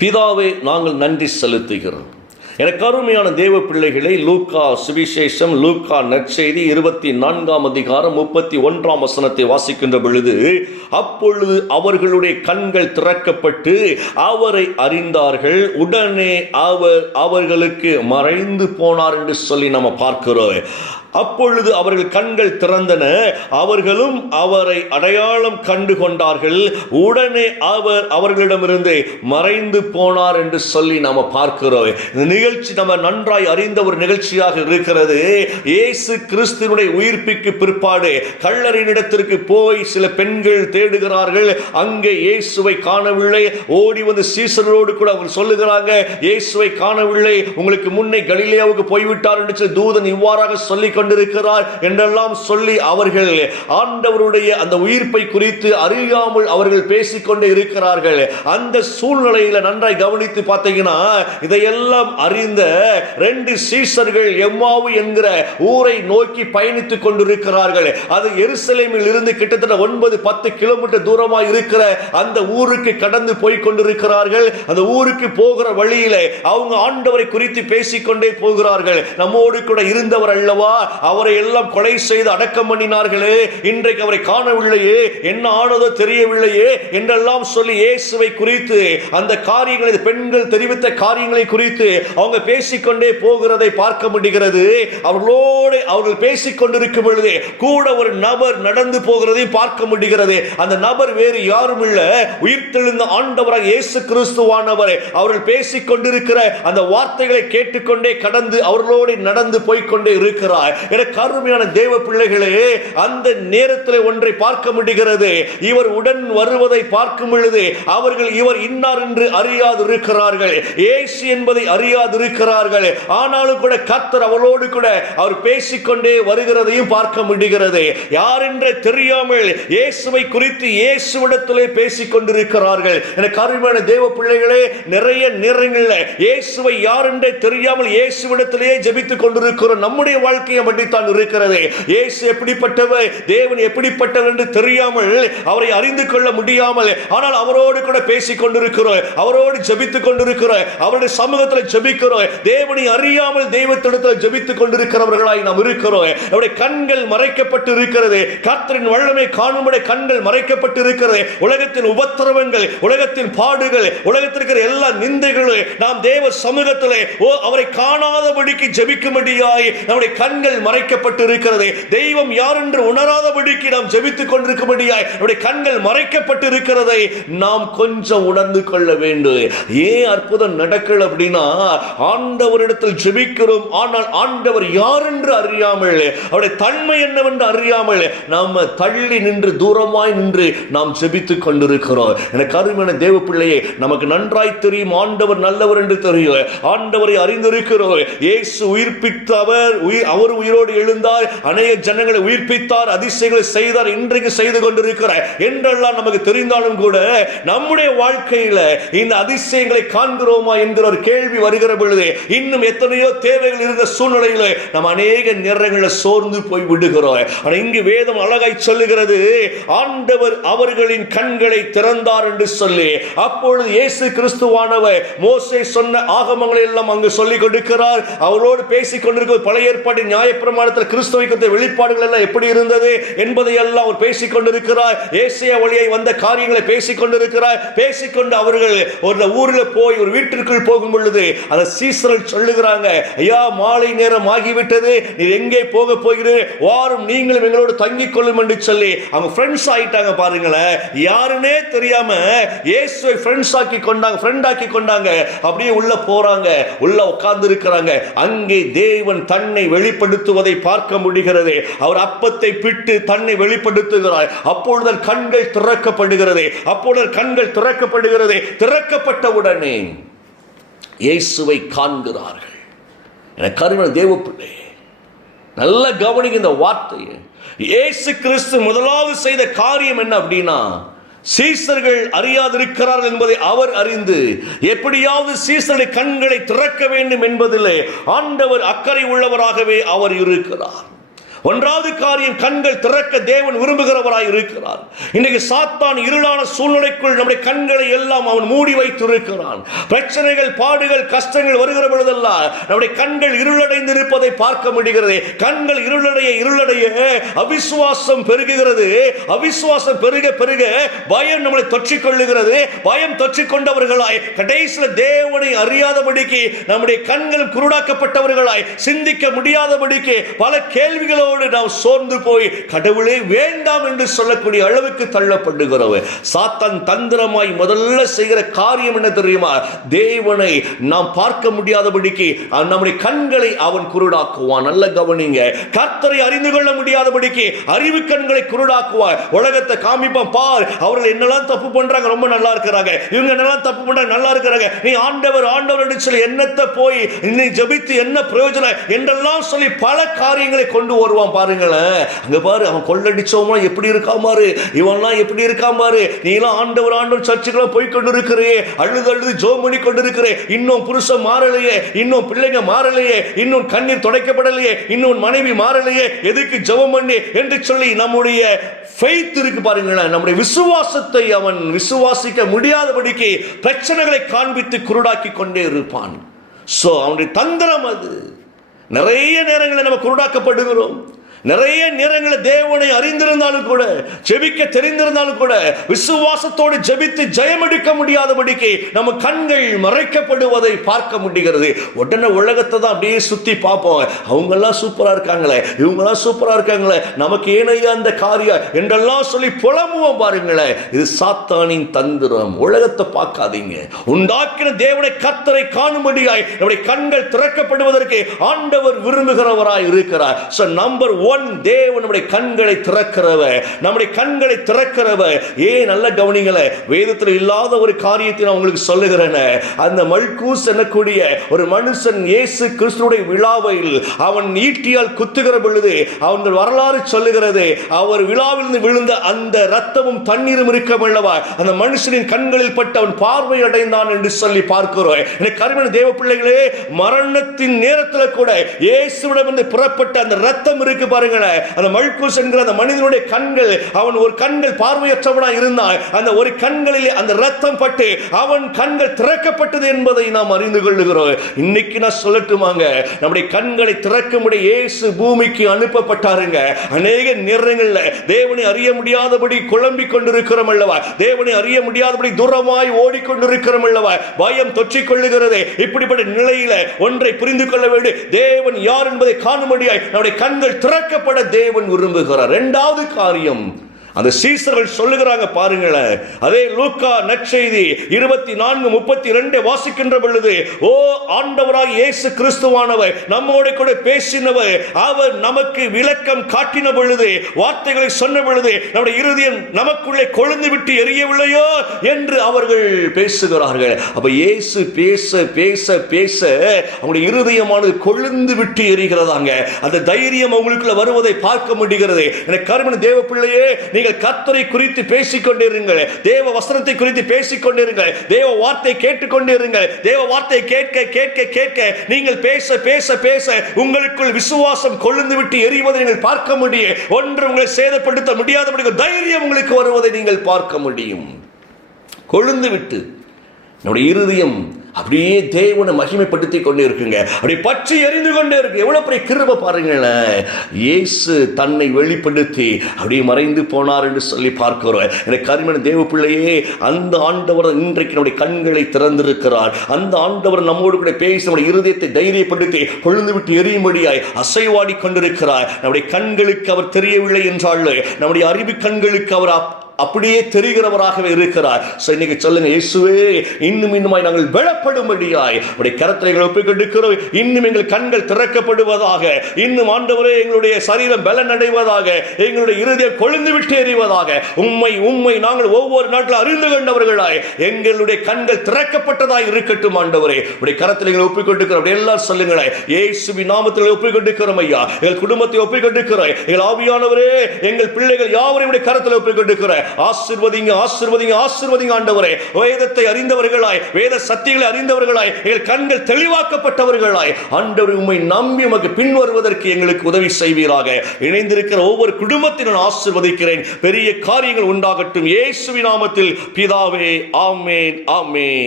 பிதாவே, நாங்கள் நன்றி செலுத்துகிறோம். எனக்கு அருமையான தேவ பிள்ளைகளை, லூக்கா சுவிசேஷம், லூக்கா நற்செய்தி 24 அதிகாரம் 31 வசனத்தை வாசிக்கின்ற பொழுது, அப்பொழுது அவர்களுடைய கண்கள் திறக்கப்பட்டு அவரை அறிந்தார்கள், உடனே அவர் அவர்களுக்கு மறைந்து போனார் என்று சொல்லி நம்ம பார்க்கிறோம். அப்பொழுது அவர்கள் கண்கள் திறந்தன, அவர்களும் அவரை அடையாளம் கண்டு கொண்டார்கள், உடனே அவர் அவர்களிடமிருந்து மறைந்து போனார் என்று சொல்லி நாம் பார்க்கிறோம். இந்த நிகழ்ச்சி நம்ம நன்றாய் அறிந்த ஒரு நிகழ்ச்சியாக இருக்கிறது. இயேசு கிறிஸ்துவினுடைய உயிர்ப்பிற்கு பிற்பாடு கல்லறையினிடத்திற்கு போய் சில பெண்கள் தேடுகிறார்கள். அங்கே இயேசுவை காணவில்லை. ஓடி வந்து சீசரோடு கூட அவர் சொல்லுகிறாங்க, இயேசுவை காணவில்லை, உங்களுக்கு முன்னே கலிலேயாவுக்கு போய்விட்டார் என்று தூதன் இவ்வாறாக சொல்லிக் கொண்டிருக்கிறார் என்றெல்லாம் சொல்லி அவர்கள் ஆண்டவருடைய அந்த உயிர்ப்பை குறித்து அறியாமல் அவர்கள் பேசிக்கொண்டே இருக்கிறார்கள். அந்த சூழ்நிலையில நன்றாய் கவனித்து பார்த்தீங்கன்னா, இதையெல்லாம் அறிந்த 2 சீஷர்கள் எம்மாவு என்கிற ஊரை நோக்கி பயணித்துக் கொண்டிருக்கிறார்கள். அது எருசலேமில் இருந்து கிட்டத்தட்ட 9-10 கிலோமீட்டர் தூரமாக இருக்கிற அந்த ஊருக்கு கடந்து போய் கொண்டிருக்கிறார்கள். அந்த ஊருக்கு போகிற வழியிலே அவங்க ஆண்டவரை குறித்து பேசிக்கொண்டே போகிறார்கள். நம்மோடு கூட இருந்தவர் அல்லவா, அவரை எல்லாம் கொலை செய்து அடக்கம் பண்ணினார்களே, இன்றைக்கு அவரை காணவில்லையே, என்ன ஆனதோ தெரியவில்லையே என்றெல்லாம் சொல்லி இயேசுவை குறித்து அந்த காரியங்களை, பெண்கள் தெரிவித்த காரியங்களை குறித்து அவங்க பேசிக்கொண்டே போகிறதை பார்க்க முடிகிறது. அவர்களோடு அவர்கள் பேசிக்கொண்டிருக்கும் பொழுது கூட ஒரு நபர் நடந்து போகிறதை பார்க்க முடிகிறது. அந்த நபர் வேறு யாரும் இல்ல, உயிர்த்தெழுந்த ஆண்டவராக இயேசு கிறிஸ்துவானவர். அவர்கள் பேசிக்கொண்டிருக்கிற அந்த வார்த்தைகளை கேட்டுக்கொண்டே கடந்து அவர்களோடு நடந்து போய்கொண்டே இருக்கிறார். எனக்கு அருமையான தேவ பிள்ளைகளே, அந்த நேரத்தில் ஒன்றை பார்க்க முடிகிறது. இவர் உடன் வருவதை பார்க்கும் பொழுது அவர்கள் இவர் இன்னார் என்று அறியாது இருக்கிறார்கள், இயேசு என்பதை அறியாது இருக்கிறார்கள். ஆனாலும் கூட கர்த்தர் அவளோடு கூட அவர் பேசிக்கொண்டே வருகிறதையும் பார்க்க முடிகிறது. யார் என்று தெரியாமல் இயேசுவை குறித்து இயேசுவிடத்திலே பேசிக் கொண்டிருக்கிறார்கள். எனக்கு அருமையான தேவ பிள்ளைகளே, நிறைய நேரங்களில் இயேசுவை யார் என்று தெரியாமல் இயேசுவிடத்திலே ஜெபித்துக் கொண்டிருக்கிறோம். நம்முடைய வாழ்க்கையை தான் இருக்கிறது. இயேசு எப்படிப்பட்டவர், தேவன் எப்படிப்பட்டவர் என்று தெரியாமல், அவரை அறிந்து கொள்ள முடியாமல், ஆனால் அவரோடு கூட பேசிக் கொண்டிருக்கிறோம், அவரோடு ஜெபித்துக் கொண்டிருக்கிறோம், அவருடைய சமூகத்தில் ஜெபிக்கிறோம். தேவனை அறியாமல் தெய்வத்திடத்தில் ஜெபித்துக் கொண்டிருக்கிறவர்களாய் நாம் இருக்கிறோம். நம்முடைய கண்கள் மறைக்கப்பட்டு இருக்கிறது. கர்த்தரின் வல்லமை காணும்படி கண்கள் மறைக்கப்பட்டு இருக்கிறது. உலகத்தின் உபத்திரவங்கள், உலகத்தின் பாடுகள், உலகத்தில் இருக்கிற எல்லா நிந்தைகளும் நாம் தேவ சமூகத்திலே அவரை காணாதபடிக்கு ஜெபிக்கும்படியாய் நம்முடைய கண்கள் மறைக்கப்பட்டு இருக்கிறது. தெய்வம் யார் என்று உணராதபடிக்கு நாம் ஜெபித்துக் கொண்டிருக்கும்படியாய் நம்முடைய கண்கள் மறைக்கப்பட்டு இருக்கிறதை நாம் கொஞ்சம் உணர்ந்து கொள்ள வேண்டும். ஏன் அற்புதம் நடக்கல அப்படின்னா, ஆண்டவரிடத்தில் ஜெபிக்கிறோம், ஆனால் ஆண்டவர் யார் என்று அறியாமல், அவருடைய தன்மை என்னவென்று அறியாமல் நாம் தள்ளி நின்று, தூரமாய் நின்று நாம் ஜெபித்துக் கொண்டிருக்கிறோம். எனக்கு அருமையான தேவ பிள்ளையே, நமக்கு நன்றாய் தெரியும் ஆண்டவர் நல்லவர் என்று தெரியும், ஆண்டவரை அறிந்திருக்கிறோம். இயேசு உயிர்ப்பித்தவர், அவர் உயிரோடு எழுந்தார், அநேக ஜனங்களை உயிர்ப்பித்தார், அதிசயங்களை செய்தார், இன்றைக்கு செய்து கொண்டிருக்கிறார் என்றெல்லாம் நமக்கு தெரிந்தாலும் கூட நம்முடைய வாழ்க்கையில் இந்த அதிசயங்களை காண்கிறோமா என்கிற ஒரு கேள்வி வருகிற பொழுது, இன்னும் எத்தனையோ தேவைகள் இருந்த சூழ்நிலையில் நாம் அநேக நேரங்களில் சோர்ந்து போய் விடுகிறோம். ஆனால் இங்கு வேதம் அழகாய் சொல்லுகிறது, ஆண்டவர் அவர்களின் கண்களை திறந்தார் என்று சொல்லி. அப்பொழுது இயேசு கிறிஸ்துவானவர் மோசே சொன்ன ஆகமங்களை எல்லாம் அங்கு சொல்லிக் கொடுக்கிறார். அவரோடு பேசிக் கொண்டிருக்கிற பழைய ஏற்பாடு நியாயப்பிரமாணத்தில் கிறிஸ்துவை குறித்த வெளிப்பாடுகள் எல்லாம் எப்படி இருந்தது என்பதை எல்லாம் அவர் பேசிக் கொண்டிருக்கிறார். ஏசாயா வழியாய் வந்த காரியங்களை பேசிக் கொண்டிருக்கிறார். பேசிக்கொண்டு அவர்கள் ஒரு ஊரில் போய் ஒரு வீட்டிற்குள் போகும் பொழுது அந்த சீசர்கள் சொல்லுகிறாங்க, ஐயா, மாலை நேரம் ஆகிவிட்டது, நீ எங்கே போக போகிறீர், வாரும் நீங்களும் எங்களோடு தங்கிக் கொள்ளும் என்று சொல்லி அவங்க ஃப்ரெண்ட்ஸ் ஆயிட்டாங்க. பாருங்களேன், யாருன்னே தெரியாம இயேசுவை ஃப்ரெண்ட்ஸ் ஆக்கி கொண்டாங்க, ஃப்ரெண்ட் ஆக்கி கொண்டாங்க. அப்படியே உள்ள போறாங்க, உள்ள உட்கார்ந்து இருக்கிறாங்க. அங்கே தேவன் தன்னை வெளிப்படுத்துவதை பார்க்க முடிகிறது. அவர் அப்பத்தை பிட்டு தன்னை வெளிப்படுத்துகிறார். அப்பொழுது கண்கள் திறக்கப்படுகிறது. அப்பொழுது கண்கள் திறக்கப்படுகிறது. திறக்கப்பட்டவுடனே இயேசுவை காண்கிறார்கள். எனக்கு அருமையான தேவ பிள்ளை, நல்ல கவனிங்க இந்த வார்த்தையை. இயேசு கிறிஸ்து முதலாவது செய்த காரியம் என்ன அப்படின்னா, சீசர்கள் அறியாதிருக்கிறார்கள் என்பதை அவர் அறிந்து எப்படியாவது சீசருடைய கண்களை திறக்க வேண்டும் என்பதிலே ஆண்டவர் அக்கறை உள்ளவராகவே அவர் இருக்கிறார். ஒன்றாவது காரியம், கண்கள் திறக்க தேவன் விரும்புகிறவராய் இருக்கிறார். இன்னைக்கு சாத்தான் இருளான சூழ்நிலைக்குள் நம்முடைய கண்களை எல்லாம் அவன் மூடி வைத்திருக்கிறான். பிரச்சனைகள், பாடுகள், கஷ்டங்கள் வருகிற பொழுதெல்லாம் நம்முடைய கண்கள் இருளடைந்து இருப்பதை பார்க்க முடிகிறது. கண்கள் இருளடைய அவிசுவாசம் பெருகுகிறது. அவிசுவாசம் பெருக பெருக பயம் நம்மளை தொற்றிக் கொள்ளுகிறது. பயம் தொற்றிக் கொண்டவர்களாய் கடைசியில் தேவனை அறியாதபடிக்கு நம்முடைய கண்களும் குருடாக்கப்பட்டவர்களாய் சிந்திக்க முடியாதபடிக்கு பல கேள்விகளோடு நாம் சோர்ந்து போய் கடவுளே வேண்டாம் என்று சொல்லக்கூடிய அளவுக்கு தள்ளப்படுகிறோம். சாத்தான் தந்திரமாய் முதல்ல செய்கிற காரியம் என்ன தெரியுமா? தேவனை நாம் பார்க்க முடியாதபடிக்கு நம்முடைய கண்களை அவன் குருடாக்குவான். நல்ல கவனிங்க. கர்த்தரை அறிந்து கொள்ள முடியாதபடிக்கு அறிவு கண்களை குருடாக்குவான். உலகத்தை காமிப்பான். பார், அவர்கள் என்னெல்லாம் தப்பு பண்றாங்க, ரொம்ப நல்லா இருக்கிறாங்க, இவங்க என்னெல்லாம் தப்பு பண்றாங்க, நல்லா இருக்கிறாங்க, நீ ஆண்டவர் ஆண்டவர் என்று சொல்லி என்னத்தை போய் இன்னை ஜெபித்து என்ன பிரயோஜனம் என்றெல்லாம் சொல்லி பல காரியங்களை கொண்டு வருவான். பாருங்களேன், அங்க பாரு, அவன் கொள்ளடிச்சவமா எப்படி இருக்காமாரு, இவன்லாம் எப்படி இருக்காமாரு, நீ எல்லாம் ஆண்டவர் ஆண்டவர் சர்ச்சுக்கெல்லாம் போய் கொண்டு இருக்கிறே, அழுது அழுது ஜோம் பண்ணி கொண்டு இருக்கிறே, இன்னும் புருஷன் மாறலையே, இன்னும் பிள்ளைங்க மாறலையே, இன்னும் கண்ணீர் துடைக்கப்படலையே, இன்னும் மனைவி மாறலையே, எதுக்கு ஜெபம் பண்ணி என்று சொல்லி நம்முடைய ஃபெய்த் இருக்கு பாருங்களேன், நம்முடைய விசுவாசத்தை அவன் விசுவாசிக்க முடியாதபடிக்கு பிரச்சனைகளை காண்பித்து குருடாக்கி கொண்டே இருப்பான். சோ அவனுடைய தந்திரம் அது. நிறைய நேரங்களில் நம்ம குருடாக்கப்படுகிறோம். நிறைய நேரங்களில் தேவனை அறிந்திருந்தாலும் கூட, ஜெபிக்க தெரிந்திருந்தாலும் கூட, விசுவாசத்தோடு ஜெபித்து ஜெயம் எடுக்க முடியாதபடிக்கு நம்ம கண்கள் மறைக்கப்படுவதை பார்க்க முடிகிறது. உடனே உலகத்தை தான் அப்படியே சுத்தி பார்ப்போம். அவங்கெல்லாம் சூப்பரா இருக்காங்களே, இவங்கெல்லாம் சூப்பரா இருக்காங்களே, நமக்கு ஏனையா அந்த காரியம் என்றெல்லாம் சொல்லி புலம்புவோம். பாருங்களேன், இது சாத்தானின் தந்திரம். உலகத்தை பார்க்காதீங்க. உண்டாக்கின தேவனை கர்த்தரை காணும்படியாய் நம்முடைய கண்கள் திறக்கப்படுவதற்கு ஆண்டவர் விரும்புகிறவராய் இருக்கிறார். சோ நம்பர் 1, தேவன் நம்முடைய கண்களை திறக்கிறவர், நம்முடைய கண்களை திறக்கிறவர். நல்ல கவனிங்களே, வேதத்தில் இல்லாத ஒரு காரியத்தை நான் உங்களுக்கு சொல்லுகிறேன். அந்த மல்கூஸ் எனக்கூடிய ஒரு மனுஷன் இயேசு கிறிஸ்துவுடைய விழாவில் அவன் ஈட்டியால் குத்துகிற பொழுது அவன் வரலாறு சொல்லுகிறது, அவர் விழாவில் விழுந்த அந்த ரத்தமும் தண்ணீரும் இருக்கமல்லவா, அந்த மனுஷனின் கண்களில் பட்டு அவன் பார்வை அடைந்தான் என்று சொல்லி பார்க்கிறோம். எனக்கு அருமையான தேவ பிள்ளைகளே, மரணத்தின் நேரத்தில் கூட இயேசுவிடமிருந்து புறப்பட்ட அந்த ரத்தம் இருக்கு பாருங்க. அந்த மல்கூஸ் என்கிற அந்த மனிதனுடைய கண்கள், அவன் ஒரு கண்கள் பார்வையற்றவனா இருந்தான். அந்த ஒரு கண்களிலே அந்த ரத்தம் பட்டு அவன் கண்கள் திறக்கப்பட்டது என்பதை நாம் அறிந்து கொள்ளுகிறோம். இன்னைக்கு நான் சொல்லட்டுமாங்க, நம்முடைய கண்களை திறக்கும்படி இயேசு பூமிக்கு அனுப்பப்பட்டாருங்க. அநேக நேரங்கள்ல தேவனை அறிய முடியாதபடி குழம்பிக் கொண்டிருக்கிறோம் அல்லவா, தேவனை அறிய முடியாதபடி தூரமாய் ஓடிக்கொண்டிருக்கிறோம் அல்லவா, பயம் தொற்றிக் கொள்ளுகிறது. இப்படிப்பட்ட நிலையில ஒன்றை புரிந்து கொள்ள வேண்டும், தேவன் யார் என்பதை காணும்படியாய் நம்முடைய கண்கள் திறக்கப்பட தேவன் விரும்புகிறார். இரண்டாவது காரியம், அந்த சீசர்கள் சொல்லுகிறாங்க பாருங்களேன். அதே லூக்கா நற்செய்தி 24:32 வாசிக்கின்ற பொழுது, ஓ ஆண்டவராய் இயேசு கிறிஸ்துவானவர் நம்மோடு கூட பேசினவர், அவர் நமக்கு விளக்கம் காட்டின பொழுது, வார்த்தைகளை சொன்ன பொழுது நம்முடைய இருதயம் நமக்குள்ளே கொழுந்து விட்டு எரியவில்லையோ என்று அவர்கள் பேசுகிறார்கள். அப்ப இயேசு பேச பேச பேச அவங்களுடைய இருதயமானது கொழுந்து விட்டு எரிகிறதாங்க. அந்த தைரியம் அவங்களுக்குள்ள வருவதை பார்க்க முடிகிறது. எனக்கு அருமையான தேவ பிள்ளையே, கர்த்தரை குறித்து பேசிக் கொண்டிருங்கள், தேவ வசனத்தை குறித்து பேசிக் கொண்டிருங்கள், தேவ வார்த்தை கேட்டுக் கொண்டிருங்கள். தேவ வார்த்தை கேட்க கேட்க கேட்க நீங்கள் பேச பேச பேச உங்களுக்குள் விசுவாசம் கொழுந்து விட்டு எரிவதை நீங்கள் பார்க்க முடியும். ஒன்று உங்களை சேதப்படுத்த முடியாதபடி தைரியம் உங்களுக்கு வருவதை நீங்கள் பார்க்க முடியும். கொழுந்து விட்டு நம்முடைய இருதயம் அப்படியே தேவனை மகிமைப்படுத்தி கொண்டே இருக்குங்க, அப்படியே பற்றி எரிந்து கொண்டே இருக்கு. எவ்வளவு பெரிய கிருபை பாருங்களேன். இயேசு தன்னை வெளிப்படுத்தி அப்படியே மறைந்து போனார் என்று சொல்லி பார்க்கிறோம். எனக்கு அருமையான தேவ பிள்ளையே, அந்த ஆண்டவர் இன்றைக்கு நம்முடைய கண்களை திறந்திருக்கிறார். அந்த ஆண்டவர் நம்மோடு கூட பேசி நம்முடைய இருதயத்தை தைரியப்படுத்தி கொழுந்து விட்டு எரியும்படியாய் அசைவாடி கொண்டிருக்கிறார். நம்முடைய கண்களுக்கு அவர் தெரியவில்லை என்றால் நம்முடைய அறிவு கண்களுக்கு அவர் அப்படியே தெரிகிறவராகவே இருக்கிறார். இன்னைக்கு சொல்லுங்க, இயேசுவே இன்னும் இன்னுமாய் நாங்கள் பலப்படும்படியாய் உடைய கரத்திலே ஒப்புக்கொண்டிருக்கிறோம். இன்னும் எங்கள் கண்கள் திறக்கப்படுவதாக, இன்னும் ஆண்டவரே எங்களுடைய சரீரம் பலன் அடைவதாக, எங்களுடைய இருதயம் கொழுந்து விட்டு எறிவதாக. உம்மை உம்மை நாங்கள் ஒவ்வொரு நாட்டில் அறிந்து கொண்டவர்களாய் எங்களுடைய கண்கள் திறக்கப்பட்டதாய் இருக்கட்டும். ஆண்டவரே உடைய கரத்திலே ஒப்புக்கொண்டிருக்கிறோம். எல்லாம் சொல்லுங்களேன், இயேசுவின் நாமத்தில் ஒப்புக்கொண்டிருக்கிறோம் ஐயா. எங்கள் குடும்பத்தை ஒப்புக்கொண்டிருக்கிறோம். எங்கள் ஆவியானவரே, எங்கள் பிள்ளைகள் யாவரையும் கரத்தில் ஒப்புக்கொண்டிருக்கிறோம். ஆசீர்வதிங்க, ஆசீர்வதிங்க, ஆசீர்வதிங்க ஆண்டவரே. வேதத்தை அறிந்தவர்களாய், வேத சத்தியங்களை அறிந்தவர்களாய், எங்கள் கண்கள் தெளிவாக்கப்பட்டவர்களாய் ஆண்டவர் உம்மை நம்பி உமக்கு பின்வருவதற்கு எங்களுக்கு உதவி செய்வீராக. இணைந்திருக்கிற ஒவ்வொரு குடும்பத்திலும் ஆசீர்வதிக்கிறேன். பெரிய காரியங்கள் உண்டாகட்டும் இயேசுவின் நாமத்தில் பிதாவே. ஆமென், ஆமென்.